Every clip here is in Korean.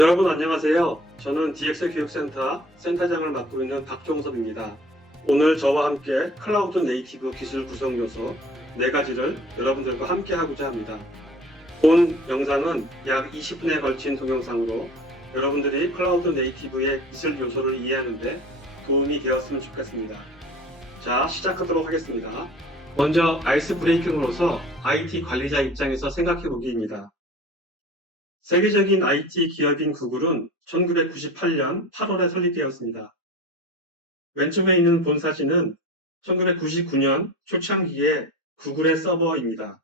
여러분 안녕하세요. 저는 DX교육센터 센터장을 맡고 있는 박종섭입니다. 오늘 저와 함께 클라우드 네이티브 기술 구성 요소 4가지를 여러분들과 함께 하고자 합니다. 본 영상은 약 20분에 걸친 동영상으로 여러분들이 클라우드 네이티브의 기술 요소를 이해하는 데 도움이 되었으면 좋겠습니다. 자, 시작하도록 하겠습니다. 먼저 아이스 브레이킹으로서 IT 관리자 입장에서 생각해 보기입니다. 세계적인 IT 기업인 구글은 1998년 8월에 설립되었습니다. 왼쪽에 있는 본 사진은 1999년 초창기의 구글의 서버입니다.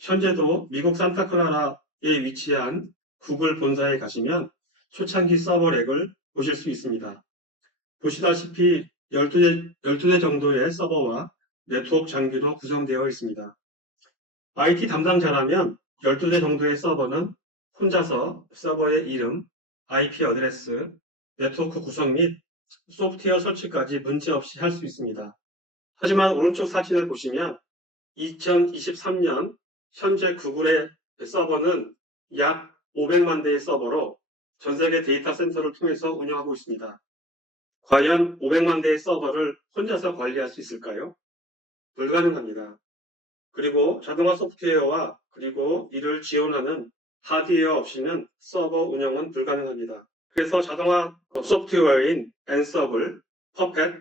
현재도 미국 산타클라라에 위치한 구글 본사에 가시면 초창기 서버렉을 보실 수 있습니다. 보시다시피 12대 정도의 서버와 네트워크 장비로 구성되어 있습니다. IT 담당자라면 12대 정도의 서버는 혼자서 서버의 이름, IP 어드레스, 네트워크 구성 및 소프트웨어 설치까지 문제없이 할 수 있습니다. 하지만 오른쪽 사진을 보시면 2023년 현재 구글의 서버는 약 500만 대의 서버로 전 세계 데이터 센터를 통해서 운영하고 있습니다. 과연 500만 대의 서버를 혼자서 관리할 수 있을까요? 불가능합니다. 그리고 자동화 소프트웨어와 그리고 이를 지원하는 하드웨어 없이는 서버 운영은 불가능합니다. 그래서 자동화 소프트웨어인 Ansible, Puppet,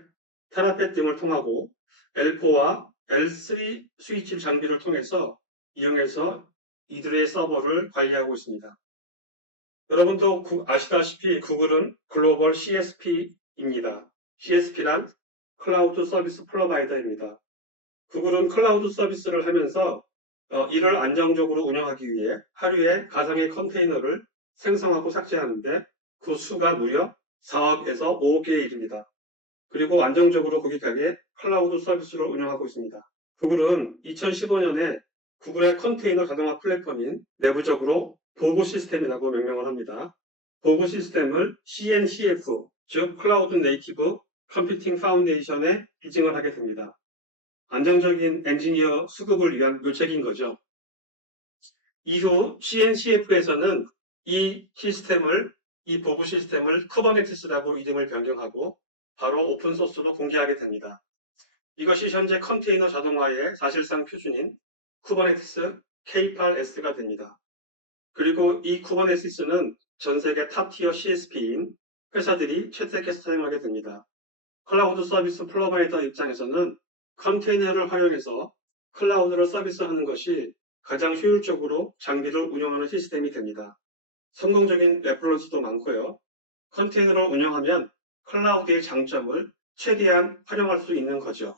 Terraform 등을 통하고 L4와 L3 스위치 장비를 통해서 이용해서 이들의 서버를 관리하고 있습니다. 여러분도 아시다시피 구글은 글로벌 CSP입니다. CSP란 클라우드 서비스 프로바이더입니다. 구글은 클라우드 서비스를 하면서 이를 안정적으로 운영하기 위해 하루에 가상의 컨테이너를 생성하고 삭제하는데 그 수가 무려 4억에서 5억개에 이릅니다. 그리고 안정적으로 고객에게 클라우드 서비스를 운영하고 있습니다. 구글은 2015년에 구글의 컨테이너 자동화 플랫폼인 내부적으로 보고 시스템이라고 명명을 합니다. 보고 시스템을 CNCF, 즉 클라우드 네이티브 컴퓨팅 파운데이션에 인증을 하게 됩니다. 안정적인 엔지니어 수급을 위한 묘책인 거죠. 이후 CNCF에서는 이 보부 시스템을 쿠버네티스라고 이름을 변경하고 바로 오픈소스로 공개하게 됩니다. 이것이 현재 컨테이너 자동화의 사실상 표준인 쿠버네티스 K8S가 됩니다. 그리고 이 쿠버네티스는 전 세계 탑티어 CSP인 회사들이 채택해서 사용하게 됩니다. 클라우드 서비스 프로바이더 입장에서는 컨테이너를 활용해서 클라우드를 서비스하는 것이 가장 효율적으로 장비를 운영하는 시스템이 됩니다. 성공적인 레퍼런스도 많고요. 컨테이너를 운영하면 클라우드의 장점을 최대한 활용할 수 있는 거죠.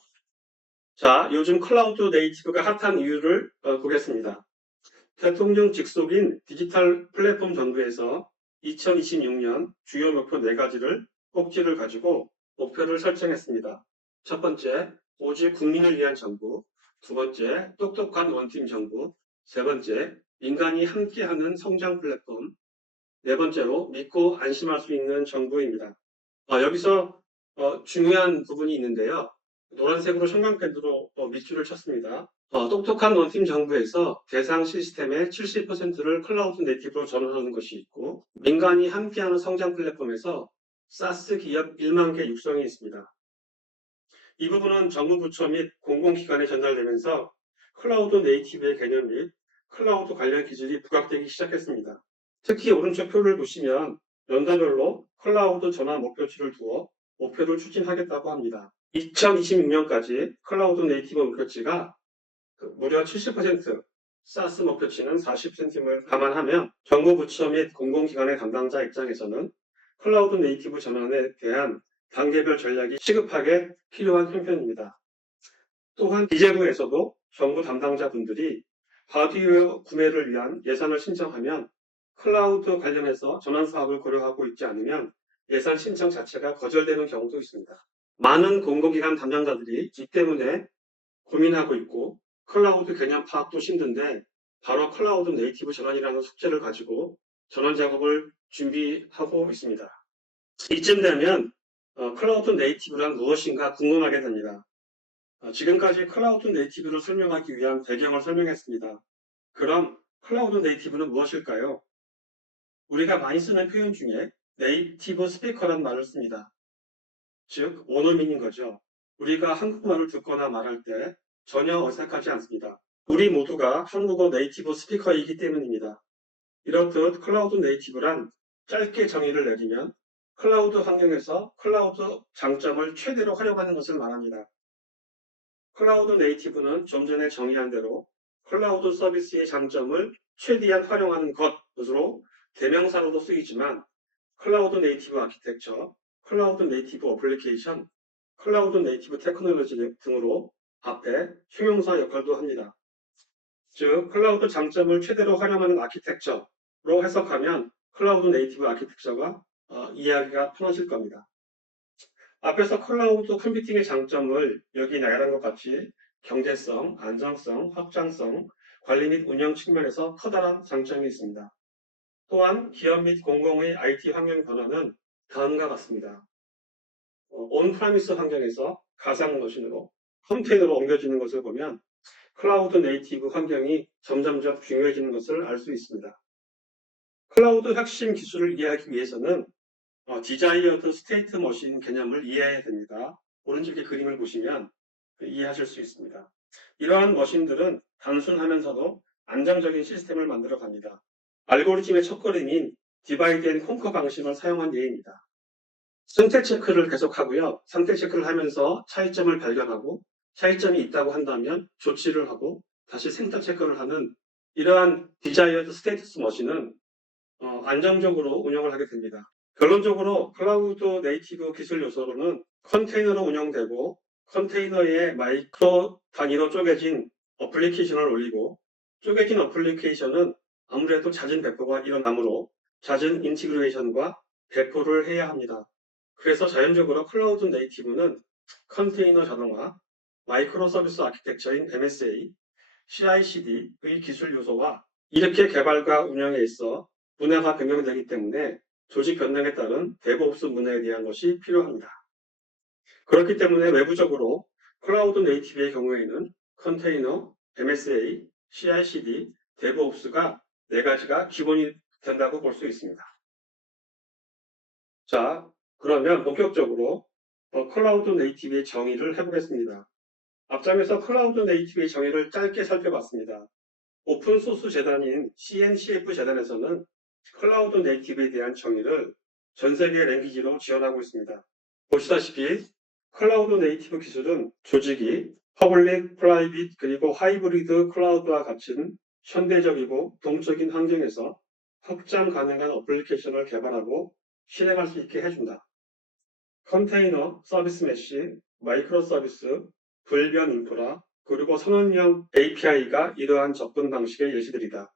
자, 요즘 클라우드 네이티브가 핫한 이유를 보겠습니다. 대통령 직속인 디지털 플랫폼 정부에서 2026년 주요 목표 4가지를 꼭지를 가지고 목표를 설정했습니다. 첫 번째, 오직 국민을 위한 정부. 두 번째, 똑똑한 원팀 정부. 세 번째, 민간이 함께하는 성장 플랫폼. 네 번째로, 믿고 안심할 수 있는 정부입니다. 여기서 중요한 부분이 있는데요. 노란색으로 형광펜으로 밑줄을 쳤습니다. 똑똑한 원팀 정부에서 대상 시스템의 70%를 클라우드 네이티브로 전환하는 것이 있고, 민간이 함께하는 성장 플랫폼에서 사스 기업 1만 개 육성이 있습니다. 이 부분은 정부 부처 및 공공기관에 전달되면서 클라우드 네이티브의 개념 및 클라우드 관련 기술이 부각되기 시작했습니다. 특히 오른쪽 표를 보시면 연도별로 클라우드 전환 목표치를 두어 목표를 추진하겠다고 합니다. 2026년까지 클라우드 네이티브 목표치가 무려 70%, 사스 목표치는 40%임을 감안하면 정부 부처 및 공공기관의 담당자 입장에서는 클라우드 네이티브 전환에 대한 단계별 전략이 시급하게 필요한 형편입니다. 또한 기재부에서도 정부 담당자분들이 하드웨어 구매를 위한 예산을 신청하면 클라우드 관련해서 전환 사업을 고려하고 있지 않으면 예산 신청 자체가 거절되는 경우도 있습니다. 많은 공공기관 담당자들이 이 때문에 고민하고 있고 클라우드 개념 파악도 힘든데 바로 클라우드 네이티브 전환이라는 숙제를 가지고 전환 작업을 준비하고 있습니다. 이쯤 되면 클라우드 네이티브란 무엇인가 궁금하게 됩니다. 지금까지 클라우드 네이티브를 설명하기 위한 배경을 설명했습니다. 그럼 클라우드 네이티브는 무엇일까요? 우리가 많이 쓰는 표현 중에 네이티브 스피커란 말을 씁니다. 즉, 원어민인 거죠. 우리가 한국말을 듣거나 말할 때 전혀 어색하지 않습니다. 우리 모두가 한국어 네이티브 스피커이기 때문입니다. 이렇듯 클라우드 네이티브란 짧게 정의를 내리면 클라우드 환경에서 클라우드 장점을 최대로 활용하는 것을 말합니다. 클라우드 네이티브는 좀 전에 정의한 대로 클라우드 서비스의 장점을 최대한 활용하는 것으로 대명사로도 쓰이지만 클라우드 네이티브 아키텍처, 클라우드 네이티브 어플리케이션, 클라우드 네이티브 테크놀로지 등으로 앞에 형용사 역할도 합니다. 즉, 클라우드 장점을 최대로 활용하는 아키텍처로 해석하면 클라우드 네이티브 아키텍처가 이해하기가 편하실 겁니다. 앞에서 클라우드 컴퓨팅의 장점을 여기 나열한 것 같이 경제성, 안정성, 확장성, 관리 및 운영 측면에서 커다란 장점이 있습니다. 또한 기업 및 공공의 IT 환경 변화는 다음과 같습니다. 온프라미스 환경에서 가상 머신으로 컨테이너로 옮겨지는 것을 보면 클라우드 네이티브 환경이 점점점 중요해지는 것을 알 수 있습니다. 클라우드 핵심 기술을 이해하기 위해서는 디자이어드 스테이트 머신 개념을 이해해야 됩니다. 오른쪽에 그림을 보시면 이해하실 수 있습니다. 이러한 머신들은 단순하면서도 안정적인 시스템을 만들어 갑니다. 알고리즘의 첫걸음인 디바이드 앤 컨커 방식을 사용한 예입니다. 상태 체크를 계속하고요. 상태 체크를 하면서 차이점을 발견하고 차이점이 있다고 한다면 조치를 하고 다시 생태 체크를 하는 이러한 디자이어드 스테이터스 머신은 안정적으로 운영을 하게 됩니다. 결론적으로 클라우드 네이티브 기술 요소로는 컨테이너로 운영되고 컨테이너에 마이크로 단위로 쪼개진 어플리케이션을 올리고 쪼개진 어플리케이션은 아무래도 잦은 배포가 일어나므로 잦은 인티그레이션과 배포를 해야 합니다. 그래서 자연적으로 클라우드 네이티브는 컨테이너 자동화, 마이크로 서비스 아키텍처인 MSA, CI/CD의 기술 요소와 이렇게 개발과 운영에 있어 문화가 변경되기 때문에 조직 변경에 따른 데브옵스 문화에 대한 것이 필요합니다. 그렇기 때문에 외부적으로 클라우드 네이티브의 경우에는 컨테이너, MSA, CI/CD, 데브옵스가 네 가지가 기본이 된다고 볼 수 있습니다. 자, 그러면 본격적으로 클라우드 네이티브의 정의를 해보겠습니다. 앞장에서 클라우드 네이티브의 정의를 짧게 살펴봤습니다. 오픈소스 재단인 CNCF 재단에서는 클라우드 네이티브에 대한 정의를 전 세계 랭귀지로 지원하고 있습니다. 보시다시피 클라우드 네이티브 기술은 조직이 퍼블릭, 프라이빗, 그리고 하이브리드 클라우드와 같은 현대적이고 동적인 환경에서 확장 가능한 어플리케이션을 개발하고 실행할 수 있게 해준다. 컨테이너, 서비스 메시, 마이크로 서비스, 불변 인프라, 그리고 선언형 API가 이러한 접근 방식의 예시들이다.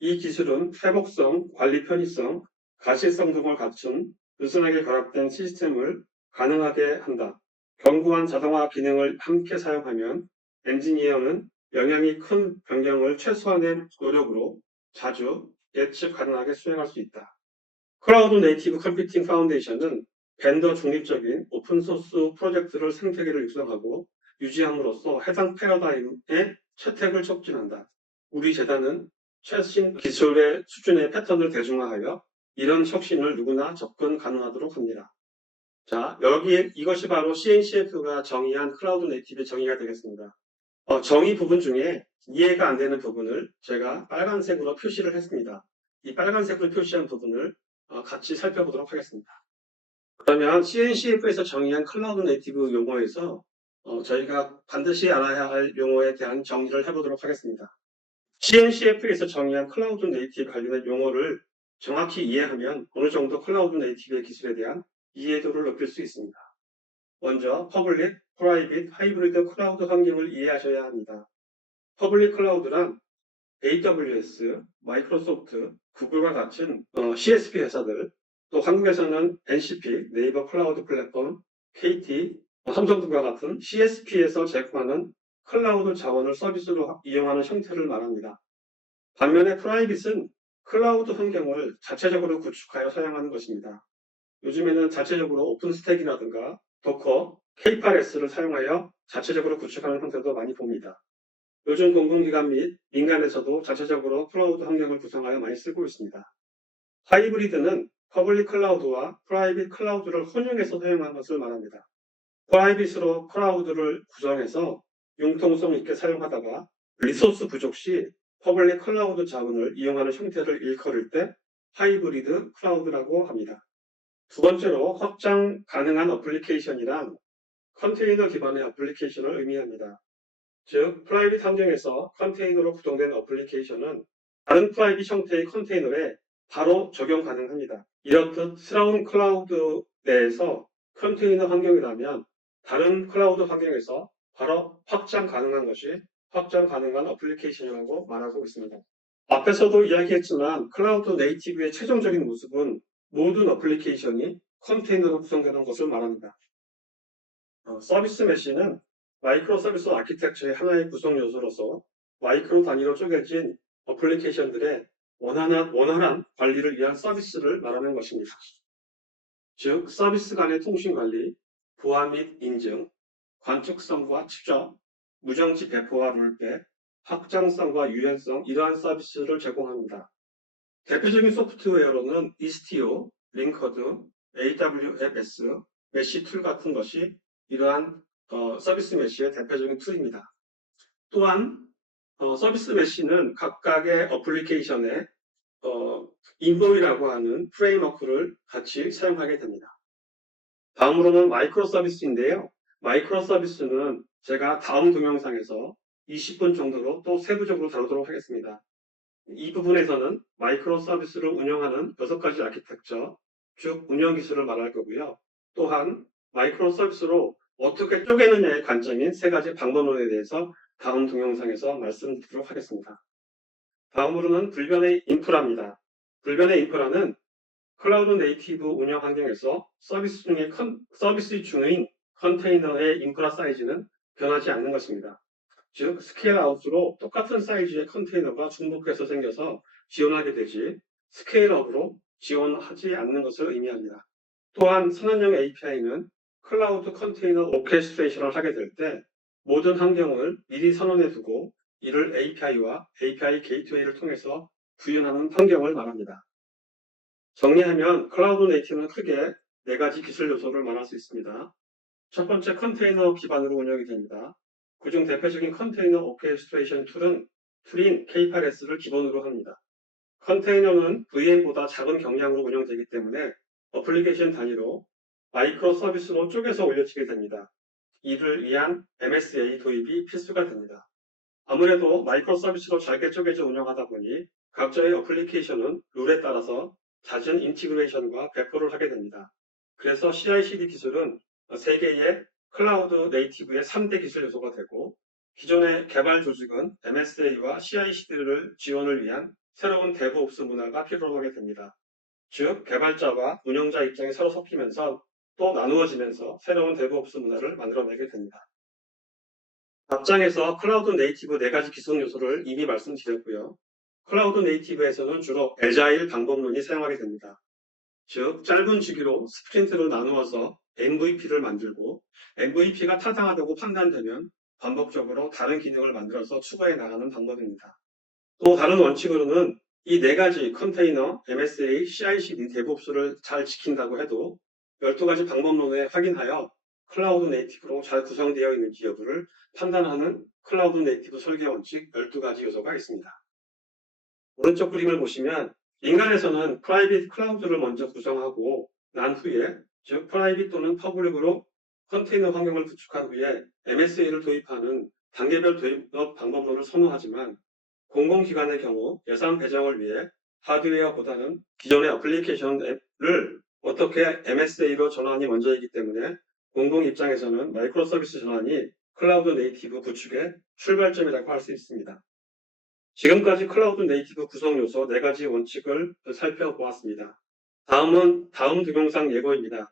이 기술은 회복성, 관리 편의성, 가시성 등을 갖춘 느슨하게 결합된 시스템을 가능하게 한다. 견고한 자동화 기능을 함께 사용하면 엔지니어는 영향이 큰 변경을 최소한의 노력으로 자주 예측 가능하게 수행할 수 있다. 클라우드 네이티브 컴퓨팅 파운데이션은 벤더 중립적인 오픈소스 프로젝트를 생태계를 육성하고 유지함으로써 해당 패러다임의 채택을 촉진한다. 우리 재단은 최신 기술의 수준의 패턴을 대중화하여 이런 혁신을 누구나 접근 가능하도록 합니다. 자, 여기에 이것이 바로 CNCF가 정의한 클라우드 네이티브의 정의가 되겠습니다. 정의 부분 중에 이해가 안 되는 부분을 제가 빨간색으로 표시를 했습니다. 이 빨간색으로 표시한 부분을 같이 살펴보도록 하겠습니다. 그러면 CNCF에서 정의한 클라우드 네이티브 용어에서 저희가 반드시 알아야 할 용어에 대한 정리를 해보도록 하겠습니다. CNCF에서 정의한 클라우드 네이티브 관련된 용어를 정확히 이해하면 어느 정도 클라우드 네이티브의 기술에 대한 이해도를 높일 수 있습니다. 먼저 퍼블릭, 프라이빗, 하이브리드 클라우드 환경을 이해하셔야 합니다. 퍼블릭 클라우드란 AWS, 마이크로소프트, 구글과 같은 CSP 회사들, 또 한국에서는 NCP, 네이버 클라우드 플랫폼, KT, 삼성 등과 같은 CSP에서 제공하는 클라우드 자원을 서비스로 이용하는 형태를 말합니다. 반면에 프라이빗은 클라우드 환경을 자체적으로 구축하여 사용하는 것입니다. 요즘에는 자체적으로 오픈스택이라든가 도커, K8S를 사용하여 자체적으로 구축하는 형태도 많이 봅니다. 요즘 공공기관 및 민간에서도 자체적으로 클라우드 환경을 구성하여 많이 쓰고 있습니다. 하이브리드는 퍼블릭 클라우드와 프라이빗 클라우드를 혼용해서 사용하는 것을 말합니다. 프라이빗으로 클라우드를 구성해서 융통성 있게 사용하다가 리소스 부족 시 퍼블릭 클라우드 자원을 이용하는 형태를 일컬을 때 하이브리드 클라우드라고 합니다. 두 번째로 확장 가능한 어플리케이션이란 컨테이너 기반의 어플리케이션을 의미합니다. 즉, 프라이빗 환경에서 컨테이너로 구동된 어플리케이션은 다른 프라이빗 형태의 컨테이너에 바로 적용 가능합니다. 이렇듯 새로운 클라우드 내에서 컨테이너 환경이라면 다른 클라우드 환경에서 바로 확장 가능한 것이 확장 가능한 어플리케이션이라고 말하고 있습니다. 앞에서도 이야기했지만 클라우드 네이티브의 최종적인 모습은 모든 어플리케이션이 컨테이너로 구성되는 것을 말합니다. 서비스 메시는 마이크로 서비스 아키텍처의 하나의 구성 요소로서 마이크로 단위로 쪼개진 어플리케이션들의 원활한 관리를 위한 서비스를 말하는 것입니다. 즉, 서비스 간의 통신 관리, 보안 및 인증, 관측성과 추적, 무정지 배포와 롤백, 확장성과 유연성 이러한 서비스를 제공합니다. 대표적인 소프트웨어로는 이스티오, 링커드, AWS, 메시툴 같은 것이 이러한 서비스 메시의 대표적인 툴입니다. 또한 서비스 메시는 각각의 어플리케이션에 인보이라고 하는 프레임워크를 같이 사용하게 됩니다. 다음으로는 마이크로 서비스인데요. 마이크로 서비스는 제가 다음 동영상에서 20분 정도로 또 세부적으로 다루도록 하겠습니다. 이 부분에서는 마이크로 서비스를 운영하는 6가지 아키텍처, 즉 운영 기술을 말할 거고요. 또한 마이크로 서비스로 어떻게 쪼개느냐의 관점인 3가지 방법론에 대해서 다음 동영상에서 말씀드리도록 하겠습니다. 다음으로는 불변의 인프라입니다. 불변의 인프라는 클라우드 네이티브 운영 환경에서 서비스 중인 컨테이너의 인프라 사이즈는 변하지 않는 것입니다. 즉, 스케일 아웃으로 똑같은 사이즈의 컨테이너가 중복해서 생겨서 지원하게 되지 스케일 업으로 지원하지 않는 것을 의미합니다. 또한 선언형 API는 클라우드 컨테이너 오케스트레이션을 하게 될 때 모든 환경을 미리 선언해 두고 이를 API와 API 게이트웨이를 통해서 구현하는 환경을 말합니다. 정리하면 클라우드 네이티브는 크게 4가지 기술 요소를 말할 수 있습니다. 첫 번째, 컨테이너 기반으로 운영이 됩니다. 그중 대표적인 컨테이너 오케스트레이션 툴인 K8S를 기본으로 합니다. 컨테이너는 VM보다 작은 경량으로 운영되기 때문에 어플리케이션 단위로 마이크로 서비스로 쪼개서 올려지게 됩니다. 이를 위한 MSA 도입이 필수가 됩니다. 아무래도 마이크로 서비스로 잘게 쪼개져 운영하다 보니 각자의 어플리케이션은 룰에 따라서 잦은 인티그레이션과 배포를 하게 됩니다. 그래서 CI/CD 기술은 세계의 클라우드 네이티브의 3대 기술 요소가 되고 기존의 개발 조직은 MSA와 CI/CD를 지원을 위한 새로운 데브옵스 문화가 필요하게 됩니다. 즉, 개발자와 운영자 입장이 서로 섞이면서 또 나누어지면서 새로운 데브옵스 문화를 만들어내게 됩니다. 앞장에서 클라우드 네이티브 4가지 기성 요소를 이미 말씀드렸고요. 클라우드 네이티브에서는 주로 애자일 방법론이 사용하게 됩니다. 즉, 짧은 주기로 스프린트로 나누어서 MVP를 만들고 MVP가 타당하다고 판단되면 반복적으로 다른 기능을 만들어서 추가해 나가는 방법입니다. 또 다른 원칙으로는 이 4가지 컨테이너, MSA, CI/CD 데브옵스를 잘 지킨다고 해도 12가지 방법론에 확인하여 클라우드 네이티브로 잘 구성되어 있는지 여부를 판단하는 클라우드 네이티브 설계 원칙 12가지 요소가 있습니다. 오른쪽 그림을 보시면 인간에서는 프라이빗 클라우드를 먼저 구성하고 난 후에 즉 프라이빗 또는 퍼블릭으로 컨테이너 환경을 구축한 후에 MSA를 도입하는 단계별 도입 방법론을 선호하지만 공공기관의 경우 예산 배정을 위해 하드웨어보다는 기존의 어플리케이션 앱을 어떻게 MSA로 전환이 먼저이기 때문에 공공 입장에서는 마이크로 서비스 전환이 클라우드 네이티브 구축의 출발점이라고 할 수 있습니다. 지금까지 클라우드 네이티브 구성 요소 4가지 원칙을 살펴보았습니다. 다음은 다음 동영상 예고입니다.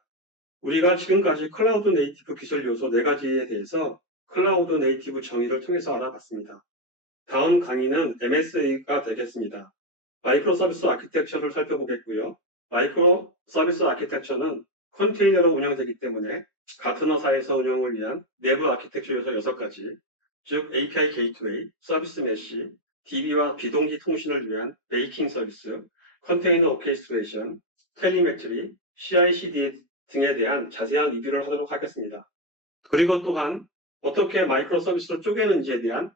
우리가 지금까지 클라우드 네이티브 기술 요소 4가지에 대해서 클라우드 네이티브 정의를 통해서 알아봤습니다. 다음 강의는 MSA가 되겠습니다. 마이크로 서비스 아키텍처를 살펴보겠고요. 마이크로 서비스 아키텍처는 컨테이너로 운영되기 때문에 가트너사에서 운영을 위한 내부 아키텍처 요소 6가지, 즉 API 게이트웨이, 서비스 메쉬, DB와 비동기 통신을 위한 베이킹 서비스, 컨테이너 오케스트레이션, 텔리메트리, CI/CD 등에 대한 자세한 리뷰를 하도록 하겠습니다. 그리고 또한 어떻게 마이크로 서비스를 쪼개는지에 대한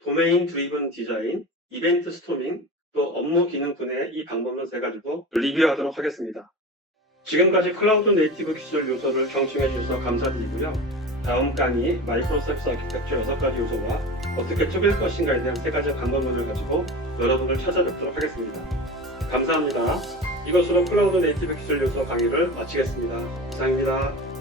도메인 드리븐 디자인, 이벤트 스토밍, 또 업무 기능 분해 이 방법론 3가지도 리뷰하도록 하겠습니다. 지금까지 클라우드 네이티브 기술 요소를 경청해 주셔서 감사드리고요. 다음 강의 마이크로 서비스 아키텍처 6가지 요소와 어떻게 쪼갤 것인가에 대한 3가지 방법론을 가지고 여러분을 찾아뵙도록 하겠습니다. 감사합니다. 이것으로 클라우드 네이티브 기술 요소 강의를 마치겠습니다. 이상입니다.